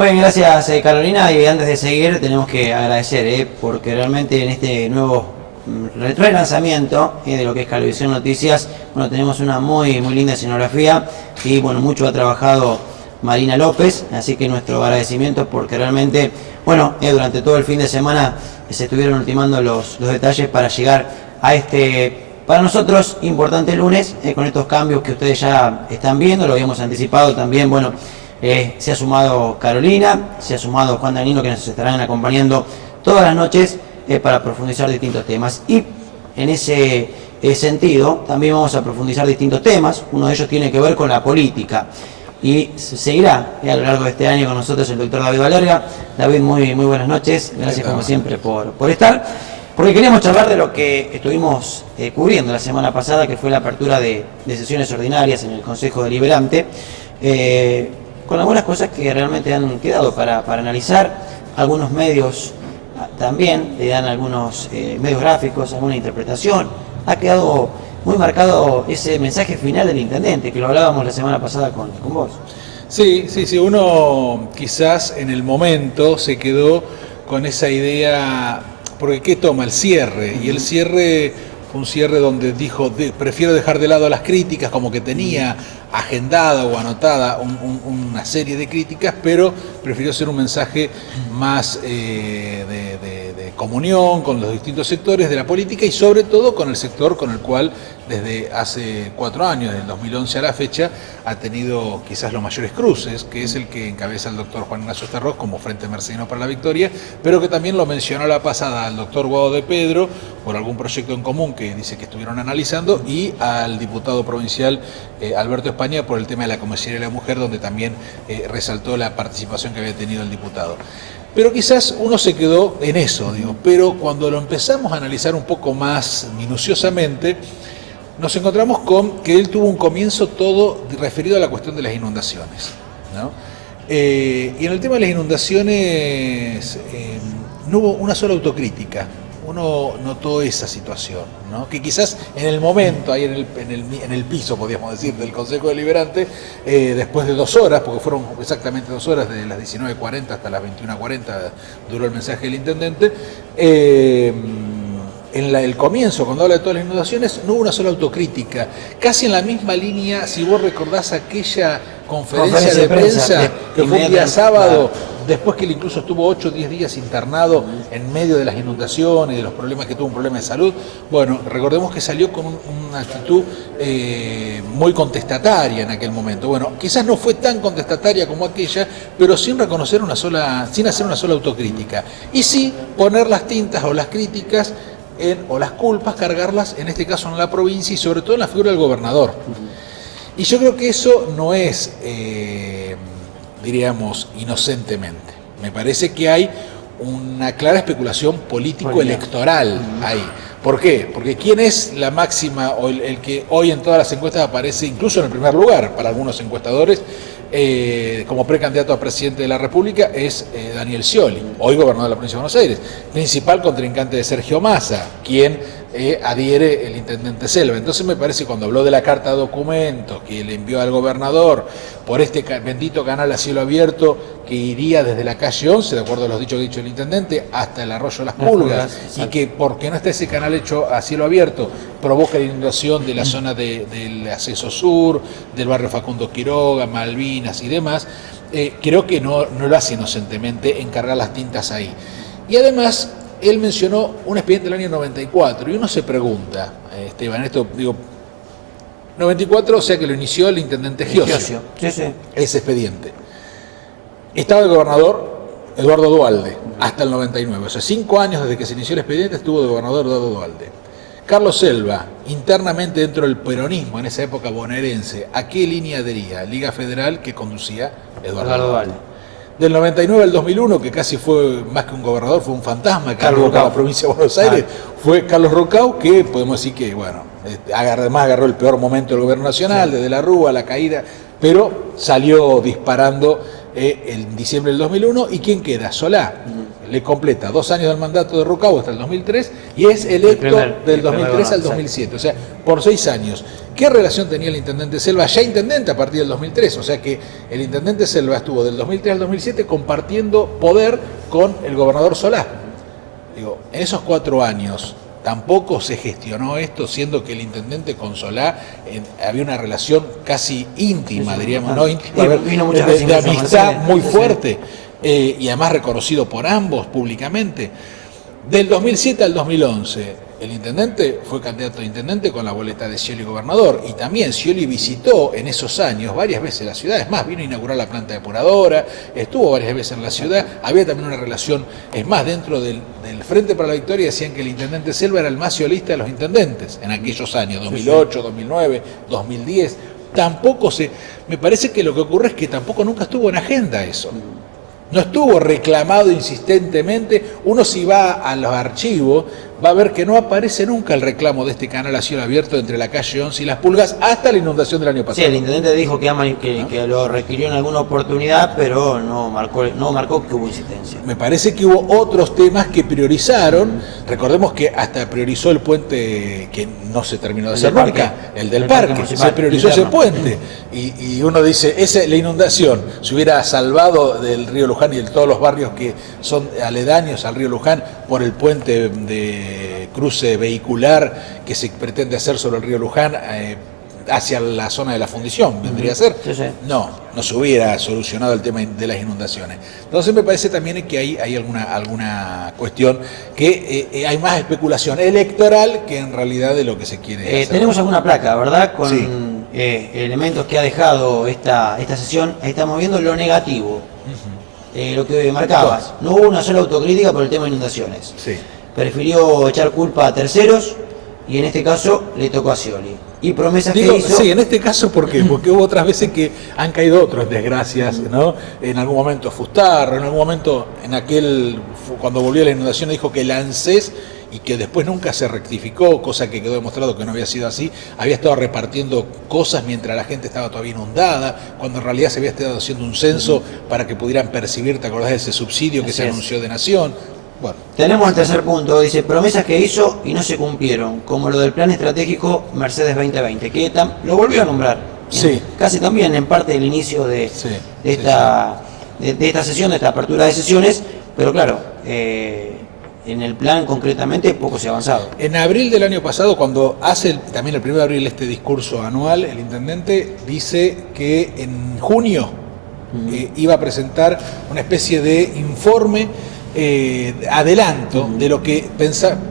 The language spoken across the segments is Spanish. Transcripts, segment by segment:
Muy bien, gracias Carolina, y antes de seguir tenemos que agradecer porque realmente en este nuevo relanzamiento de lo que es Cablevisión Noticias, bueno, tenemos una muy linda escenografía y bueno, mucho ha trabajado Marina López, así que nuestro agradecimiento porque realmente, bueno, durante todo el fin de semana se estuvieron ultimando los detalles para llegar a este, para nosotros, importante lunes, con estos cambios que ustedes ya están viendo, lo habíamos anticipado también, bueno, se ha sumado Carolina, se ha sumado Juan Danilo, que nos estarán acompañando todas las noches para profundizar distintos temas. Y en ese sentido también vamos a profundizar distintos temas. Uno de ellos tiene que ver con la política. Y seguirá a lo largo de este año con nosotros el doctor David Valerga. David, muy buenas noches. Gracias como siempre por estar. Porque queríamos charlar de lo que estuvimos cubriendo la semana pasada, que fue la apertura de sesiones ordinarias en el Consejo Deliberante. Con algunas cosas que realmente han quedado para analizar. Algunos medios también le dan algunos medios gráficos, alguna interpretación. Ha quedado muy marcado ese mensaje final del intendente, que lo hablábamos la semana pasada con vos. Sí, uno quizás en el momento se quedó con esa idea, porque ¿qué toma? El cierre, y el cierre fue un cierre donde dijo, prefiero dejar de lado las críticas, como que tenía agendada o anotada una serie de críticas, pero prefirió hacer un mensaje más de comunión con los distintos sectores de la política y sobre todo con el sector con el cual desde hace 4 años, del 2011 a la fecha, ha tenido quizás los mayores cruces, que es el que encabeza el doctor Juan Ignacio Sterroz como Frente Mercedino para la Victoria, pero que también lo mencionó la pasada al doctor Guado de Pedro por algún proyecto en común que dice que estuvieron analizando, y al diputado provincial Alberto España por el tema de la comisaría de la mujer, donde también resaltó la participación que había tenido el diputado. Pero quizás uno se quedó en eso, pero cuando lo empezamos a analizar un poco más minuciosamente, nos encontramos con que él tuvo un comienzo todo referido a la cuestión de las inundaciones, ¿no? Y en el tema de las inundaciones no hubo una sola autocrítica. Uno notó esa situación, ¿no? Que quizás en el momento, ahí en el piso, podríamos decir, del Consejo Deliberante, después de 2 horas, porque fueron exactamente 2 horas, de las 19:40 hasta las 21:40 duró el mensaje del intendente, en el comienzo, cuando habla de todas las inundaciones, no hubo una sola autocrítica. Casi en la misma línea, si vos recordás aquella conferencia de prensa que fue un día sábado, después que él incluso estuvo 8 o 10 días internado en medio de las inundaciones, de los problemas que tuvo, un problema de salud. Bueno, recordemos que salió con una actitud muy contestataria en aquel momento. Bueno, quizás no fue tan contestataria como aquella, pero sin hacer una sola autocrítica. Y sí poner las tintas o las críticas o las culpas, cargarlas, en este caso en la provincia y sobre todo en la figura del gobernador. Y yo creo que eso no es, diríamos, inocentemente. Me parece que hay una clara especulación político-electoral ahí. ¿Por qué? Porque ¿quién es la máxima o el que hoy en todas las encuestas aparece incluso en el primer lugar para algunos encuestadores como precandidato a presidente de la República? Es Daniel Scioli, hoy gobernador de la provincia de Buenos Aires, principal contrincante de Sergio Massa, quien adhiere el intendente Selva. Entonces me parece que cuando habló de la carta de documentos que le envió al gobernador por este bendito canal a cielo abierto que iría desde la calle 11, de acuerdo a los dichos que ha dicho el intendente, hasta el arroyo Las Pulgas, y que porque no está ese canal hecho a cielo abierto provoca la inundación de la zona del acceso sur, del barrio Facundo Quiroga, Malvinas y demás, creo que no lo hace inocentemente encargar las tintas ahí. Y además él mencionó un expediente del año 94, y uno se pregunta, Esteban, esto digo, 94, o sea que lo inició el intendente Giosio. Sí. Ese expediente. Estaba el gobernador Eduardo Duhalde hasta el 99, o sea, 5 años desde que se inició el expediente estuvo de gobernador Eduardo Duhalde. Carlos Selva, internamente dentro del peronismo en esa época bonaerense, ¿a qué línea adhería? Liga Federal, que conducía Eduardo Duhalde. Del 99 al 2001, que casi fue más que un gobernador, fue un fantasma que arrojó a la provincia de Buenos Aires, fue Carlos Rucau, que podemos decir que, bueno, además agarró el peor momento del gobierno nacional, desde la Rúa, la caída, pero salió disparando en diciembre del 2001. ¿Y quién queda? Solá. Le completa 2 años del mandato de Rucau hasta el 2003 y es electo del 2003 al 2007, o sea, por 6 años. ¿Qué relación tenía el intendente Selva, ya intendente a partir del 2003? O sea que el intendente Selva estuvo del 2003 al 2007 compartiendo poder con el gobernador Solá. Digo, en esos 4 años tampoco se gestionó esto, siendo que el intendente con Solá había una relación casi íntima, diríamos, no íntima, de amistad muy fuerte, y además reconocido por ambos públicamente. Del 2007 al 2011, el intendente fue candidato a intendente con la boleta de Scioli gobernador, y también Scioli visitó en esos años varias veces la ciudad. Es más, vino a inaugurar la planta depuradora, estuvo varias veces en la ciudad, había también una relación. Es más, dentro del Frente para la Victoria decían que el intendente Selva era el más sciolista de los intendentes en aquellos años, 2008, 2009, 2010. Tampoco me parece que lo que ocurre es que tampoco nunca estuvo en agenda eso. No estuvo reclamado insistentemente. Uno, si va a los archivos, va a ver que no aparece nunca el reclamo de este canal a cielo abierto entre la calle 11 y Las Pulgas hasta la inundación del año pasado. Sí, el intendente dijo que lo requirió en alguna oportunidad, pero no marcó que hubo insistencia. Me parece que hubo otros temas que priorizaron. Recordemos que hasta priorizó el puente que no se terminó de hacer nunca, el del parque. Se priorizó ese puente. Y uno dice, la inundación se hubiera salvado del río Luján y de todos los barrios que son aledaños al río Luján por el puente de cruce vehicular que se pretende hacer sobre el río Luján hacia la zona de la fundición, vendría a ser. Sí, sí. No se hubiera solucionado el tema de las inundaciones. Entonces me parece también que hay alguna cuestión que hay más especulación electoral que en realidad de lo que se quiere hacer. Tenemos alguna placa, ¿verdad? Con elementos que ha dejado esta sesión. Ahí estamos viendo lo negativo. Lo que marcabas. No hubo una sola autocrítica por el tema de inundaciones. Sí. Prefirió echar culpa a terceros y en este caso le tocó a Scioli. Y promesas que hizo... Sí, en este caso, ¿por qué? Porque hubo otras veces que han caído otras desgracias, ¿no? En algún momento Fustarro, en algún momento, cuando volvió a la inundación, dijo que el ANSES, y que después nunca se rectificó, cosa que quedó demostrado que no había sido así, había estado repartiendo cosas mientras la gente estaba todavía inundada, cuando en realidad se había estado haciendo un censo para que pudieran percibir, ¿te acordás de ese subsidio que se anunció de Nación? Bueno. Tenemos el tercer punto, dice, promesas que hizo y no se cumplieron, como lo del plan estratégico Mercedes 2020, que lo volvió a nombrar. Sí. Casi también en parte del inicio de esta sesión, de esta apertura de sesiones, pero claro, en el plan concretamente poco se ha avanzado. En abril del año pasado, cuando hace también el 1 de abril este discurso anual, el intendente dice que en junio iba a presentar una especie de informe adelanto de lo que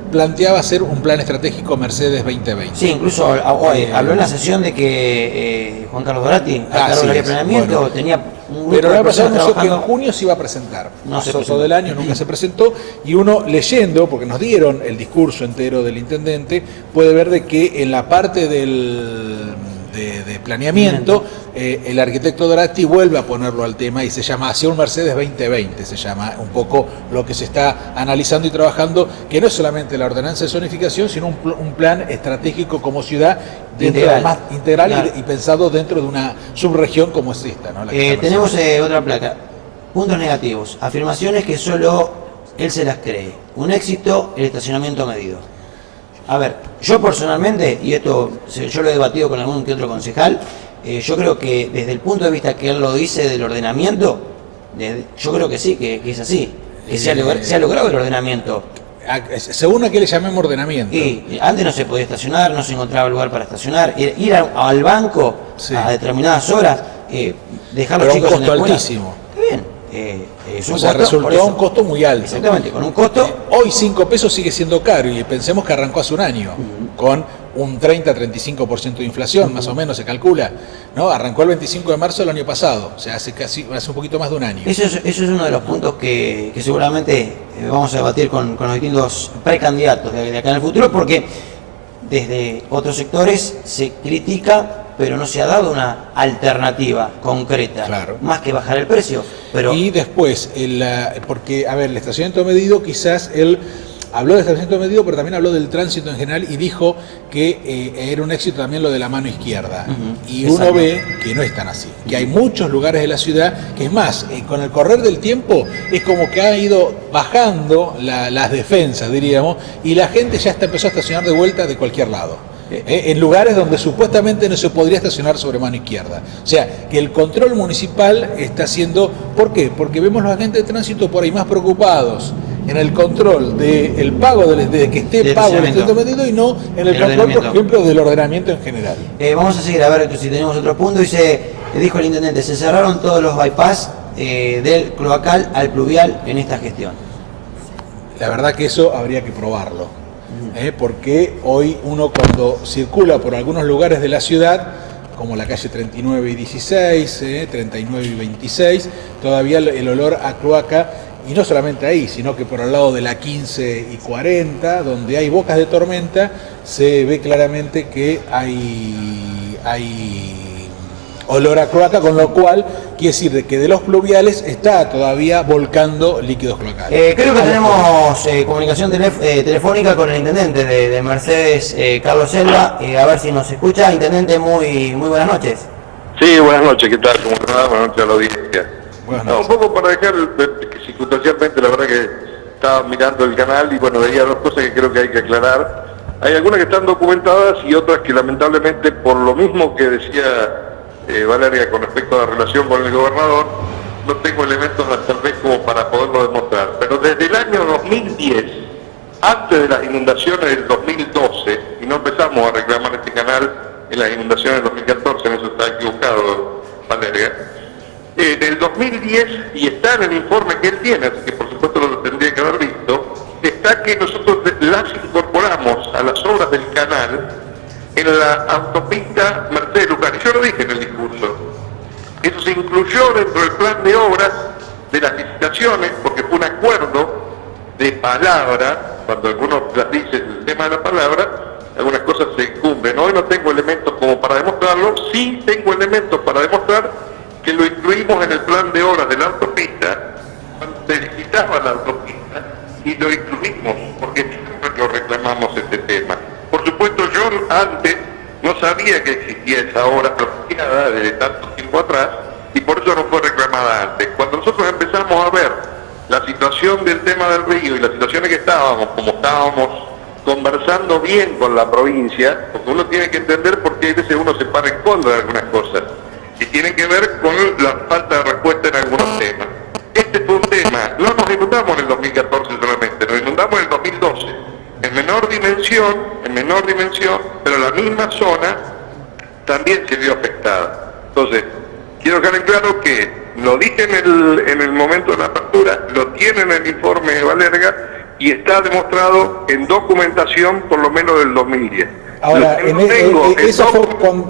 planteaba ser un plan estratégico Mercedes 2020. Sí, incluso habló en la sesión de que Juan Carlos Dorati, a cargo del área de planeamiento, tenía un grupo. Pero el año pasado anunció que en junio se iba a presentar. No se presentó del año, nunca se presentó, y uno leyendo, porque nos dieron el discurso entero del intendente, puede ver de que en la parte de planeamiento, el arquitecto Dorati vuelve a ponerlo al tema y se llama Hacia un Mercedes 2020, se llama un poco lo que se está analizando y trabajando, que no es solamente la ordenanza de zonificación, sino un plan estratégico como ciudad integral claro. y pensado dentro de una subregión como es esta, ¿no? Tenemos otra placa. Puntos negativos. Afirmaciones que solo él se las cree. Un éxito, el estacionamiento medido. A ver, yo personalmente, y esto yo lo he debatido con algún que otro concejal, yo creo que desde el punto de vista que él lo dice del ordenamiento, yo creo que sí, que es así, que se ha logrado el ordenamiento. Según a qué le llamemos ordenamiento. Y antes no se podía estacionar, no se encontraba lugar para estacionar, ir al banco a determinadas horas, dejar a los chicos en la escuela. Pero un costo altísimo. Bien. Resultó un costo muy alto. Exactamente, con un costo... Hoy 5 pesos sigue siendo caro y pensemos que arrancó hace un año, con un 30-35% de inflación, más o menos se calcula, ¿no? Arrancó el 25 de marzo del año pasado, o sea, hace un poquito más de un año. Eso es uno de los puntos que seguramente vamos a debatir con los distintos precandidatos de acá en el futuro, porque desde otros sectores se critica, pero no se ha dado una alternativa concreta, claro, más que bajar el precio. Pero... Y después, porque, a ver, el estacionamiento medido, quizás él habló del estacionamiento medido, pero también habló del tránsito en general y dijo que era un éxito también lo de la mano izquierda. Y uno ve que no es tan así, que hay muchos lugares de la ciudad, que es más, con el correr del tiempo es como que ha ido bajando las defensas, diríamos, y la gente ya empezó a estacionar de vuelta de cualquier lado. en lugares donde supuestamente no se podría estacionar sobre mano izquierda. O sea, que el control municipal está haciendo... ¿Por qué? Porque vemos los agentes de tránsito por ahí más preocupados en el control del pago, de que esté pago el estacionamiento y no en el control, por ejemplo, del ordenamiento en general. Vamos a seguir a ver si tenemos otro punto. Dijo el intendente, se cerraron todos los bypass del cloacal al pluvial en esta gestión. La verdad que eso habría que probarlo, porque hoy uno cuando circula por algunos lugares de la ciudad, como la calle 39 y 16, 39 y 26, todavía el olor a cloaca, y no solamente ahí, sino que por el lado de la 15 y 40, donde hay bocas de tormenta, se ve claramente que hay olor a cloaca, con lo cual quiere decir que de los pluviales está todavía volcando líquidos cloacales. Creo que tenemos comunicación telefónica con el intendente de Mercedes, Carlos Selva, a ver si nos escucha. Intendente, muy buenas noches. Sí, buenas noches, ¿qué tal? ¿Cómo está? Buenas noches a la audiencia. Bueno, un poco para dejar, que circunstancialmente la verdad que estaba mirando el canal y bueno, veía dos cosas que creo que hay que aclarar. Hay algunas que están documentadas y otras que lamentablemente, por lo mismo que decía Valeria con respecto a la relación con el gobernador, no tengo elementos tal vez como para poderlo demostrar. Pero desde el año 2010, antes de las inundaciones del 2012, y no empezamos a reclamar este canal en las inundaciones del 2014, en eso está equivocado Valeria, en el 2010, y está en el informe que él tiene, así que por supuesto lo tendría que haber visto, está que nosotros las incorporamos a las obras del canal en la autopista Mercedes Luján. Y yo lo dije en el discurso. Eso se incluyó dentro del plan de obras de las licitaciones, porque fue un acuerdo de palabra, cuando algunos las dicen el tema de la palabra, algunas cosas se cumplen. Hoy no tengo elementos como para demostrarlo, sí tengo elementos para demostrar que lo incluimos en el plan de obras de la autopista, cuando se licitaba la autopista, y lo incluimos, porque siempre lo reclamamos este tema. Por supuesto, yo antes no sabía que existía esa obra planteada desde tanto tiempo atrás, y por eso no fue reclamada antes. Cuando nosotros empezamos a ver la situación del tema del río y las situaciones que estábamos, como estábamos conversando bien con la provincia, porque uno tiene que entender por qué a veces uno se para en contra de algunas cosas, y tienen que ver con la falta de respuesta en algunos temas. Este fue un tema, no nos inundamos en el 2014 solamente, nos inundamos en el 2012, en menor dimensión, pero la misma zona también se vio afectada. Entonces, quiero dejar en claro que lo dije en el momento de la apertura, lo tiene en el informe de Valerga y está demostrado en documentación por lo menos del 2010. Ahora, eso fue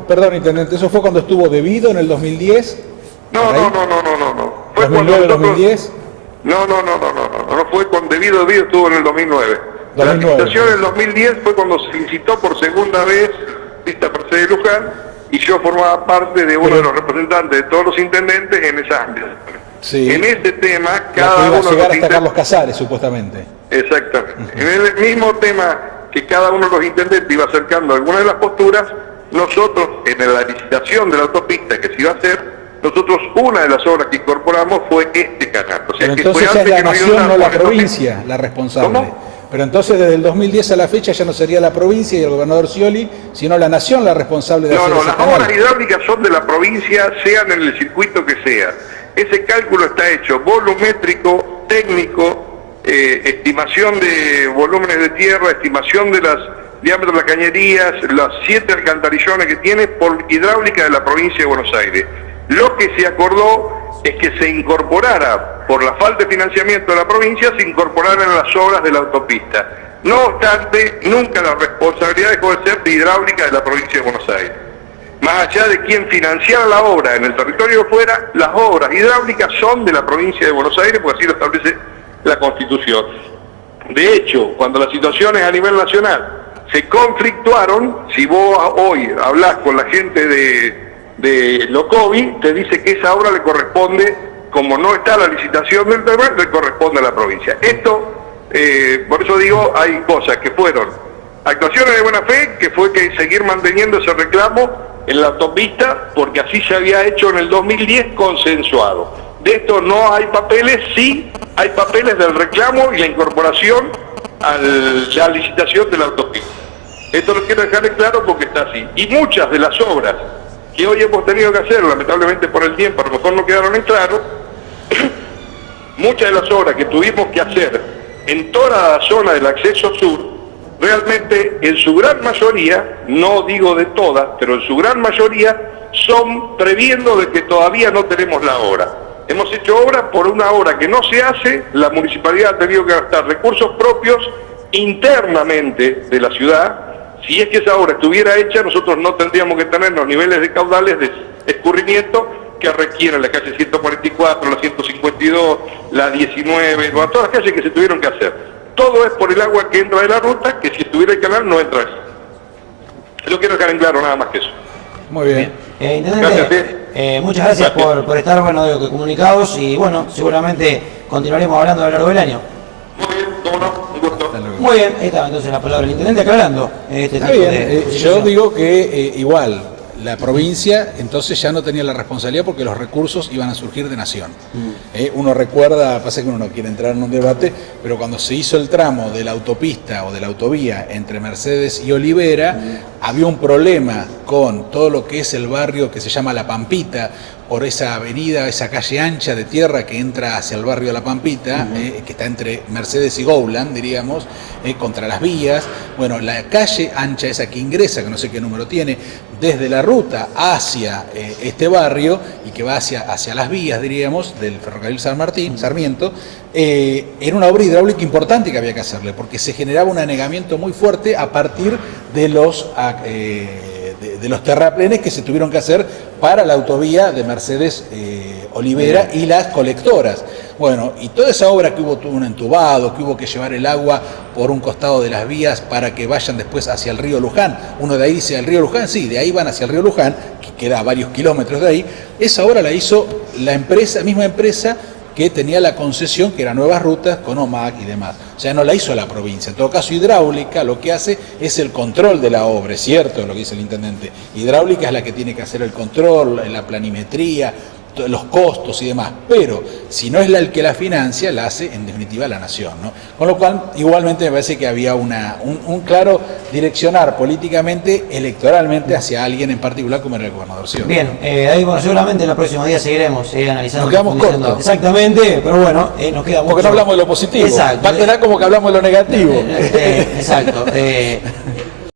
perdón, intendente, ¿eso fue cuando estuvo debido en el 2010? No. Fue ¿2009, 2010? No fue con debido estuvo en el 2009. La licitación en el 2010 fue cuando se licitó por segunda vez esta Mercedes Luján y yo formaba parte de uno de los representantes de todos los intendentes en esa ámbito. Sí. En este tema, cada uno de los hasta Carlos Casares, supuestamente. Exactamente. En el mismo tema que cada uno de los intendentes iba acercando algunas de las posturas, nosotros en la licitación de la autopista que se iba a hacer, nosotros una de las obras que incorporamos fue este canal. O sea, pero que entonces fue es la que nación, no la provincia, la responsable. ¿Cómo? Pero entonces desde el 2010 a la fecha ya no sería la provincia y el gobernador Scioli, sino la nación la responsable de hacer ese las canal. obras hidráulicas son de la provincia, sean en el circuito que sea. Ese cálculo está hecho volumétrico, técnico, estimación de volúmenes de tierra, estimación de las diámetros de las cañerías, las 7 alcantarillones que tiene por hidráulica de la provincia de Buenos Aires. Lo que se acordó es que se incorporara, por la falta de financiamiento de la provincia, se incorporaran las obras de la autopista. No obstante, nunca la responsabilidad dejó de ser de hidráulica de la provincia de Buenos Aires. Más allá de quien financiara la obra en el territorio de fuera, las obras hidráulicas son de la provincia de Buenos Aires, porque así lo establece la Constitución. De hecho, cuando las situaciones a nivel nacional se conflictuaron, si vos hoy hablás con la gente de Locovi, te dice que esa obra le corresponde, como no está la licitación del tema, le corresponde a la provincia. Esto, por eso digo, hay cosas que fueron actuaciones de buena fe, que fue que seguir manteniendo ese reclamo en la autopista, porque así se había hecho en el 2010 consensuado. De esto no hay papeles, sí hay papeles del reclamo y la incorporación a la licitación de la autopista. Esto lo quiero dejar en claro porque está así. Y muchas de las obras que hoy hemos tenido que hacer, lamentablemente por el tiempo, a lo mejor no quedaron en claro, muchas de las obras que tuvimos que hacer en toda la zona del acceso sur, realmente en su gran mayoría, no digo de todas, pero en su gran mayoría son previendo de que todavía no tenemos la obra. Hemos hecho obra por una obra que no se hace, la municipalidad ha tenido que gastar recursos propios internamente de la ciudad. Si es que esa obra estuviera hecha, nosotros no tendríamos que tener los niveles de caudales de escurrimiento que requieren la calle 144, la 152, la 19, bueno, todas las calles que se tuvieron que hacer. Todo es por el agua que entra de la ruta, que si estuviera el canal no entra eso. Lo quiero dejar en claro, nada más que eso. Muy bien. Intendente, Gracias, muchas gracias por estar comunicados y bueno, seguramente continuaremos hablando a lo largo del año. Muy bien, cómo no, un gusto. Muy bien, ahí estaba entonces la palabra del intendente aclarando Está bien, yo digo que igual la provincia entonces ya no tenía la responsabilidad porque los recursos iban a surgir de nación. Uno recuerda, pasa que uno no quiere entrar en un debate, pero cuando se hizo el tramo de la autopista o de la autovía entre Mercedes y Olivera, había un problema con todo lo que es el barrio que se llama La Pampita, por esa avenida, esa calle ancha de tierra que entra hacia el barrio de La Pampita, que está entre Mercedes y Gowland, diríamos, contra las vías. Bueno, la calle ancha esa que ingresa, que no sé qué número tiene, desde la ruta hacia este barrio y que va hacia las vías, diríamos, del ferrocarril San Martín, Sarmiento, era una obra hidráulica importante que había que hacerle, porque se generaba un anegamiento muy fuerte a partir de los terraplenes que se tuvieron que hacer para la autovía de Mercedes Olivera y las colectoras. Bueno, y toda esa obra que tuvo un entubado, que hubo que llevar el agua por un costado de las vías para que vayan después hacia el río Luján. Uno de ahí dice el río Luján, sí, de ahí van hacia el río Luján, que queda a varios kilómetros de ahí. Esa obra la hizo la misma empresa que tenía la concesión, que era Nuevas Rutas, con OMAC y demás. O sea, no la hizo la provincia. En todo caso, Hidráulica lo que hace es el control de la obra, es cierto lo que dice el intendente. Hidráulica es la que tiene que hacer el control, la planimetría, los costos y demás, pero si no es el que la financia, la hace en definitiva la nación, ¿no? Con lo cual, igualmente me parece que había un claro direccionar políticamente, electoralmente, hacia alguien en particular como era el gobernador. ¿Sí? Bien, ahí bueno, seguramente en los próximos días seguiremos analizando. Nos quedamos cortos. Exactamente, pero bueno, nos queda mucho. Porque no hablamos de lo positivo, exacto. Va a quedar como que hablamos de lo negativo. Exacto.